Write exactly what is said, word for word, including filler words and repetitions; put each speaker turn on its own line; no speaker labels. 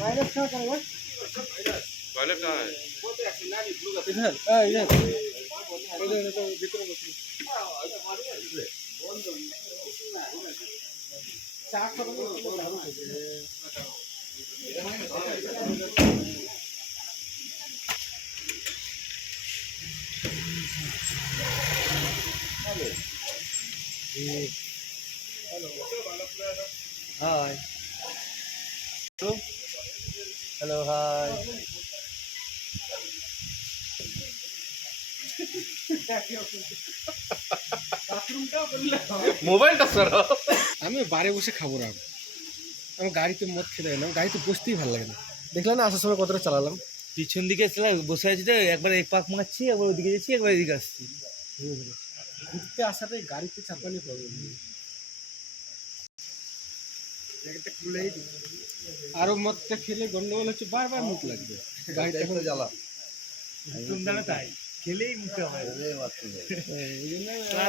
Toilet कहाँ है?
इधर हाँ इधर इधर तो भीतर बस हाय हेलो हाय
মোবাইলটা সরাও।
আমি বারে বসে খাবো না আমি গাড়িতে মদ খেতে গেলাম গাড়িতে বসতেই ভালো লাগে না দেখলাম না আসার সময় কতটা চালালাম
পিছন দিকে বসে আছি তো একবার এক পাক মারছি একবার ওদিকে যাচ্ছি একবার এদিকে আসছি
ঘুরতে আসাটাই গাড়িতে চাপানি প্রবলেম খুলেই আরো মদটা খেলে গন্ডগোল হচ্ছে বারবার মুখ লাগবে গাড়িটা এখন জ্বালা
তাই খেলেই মুখে হয়
এই জন্য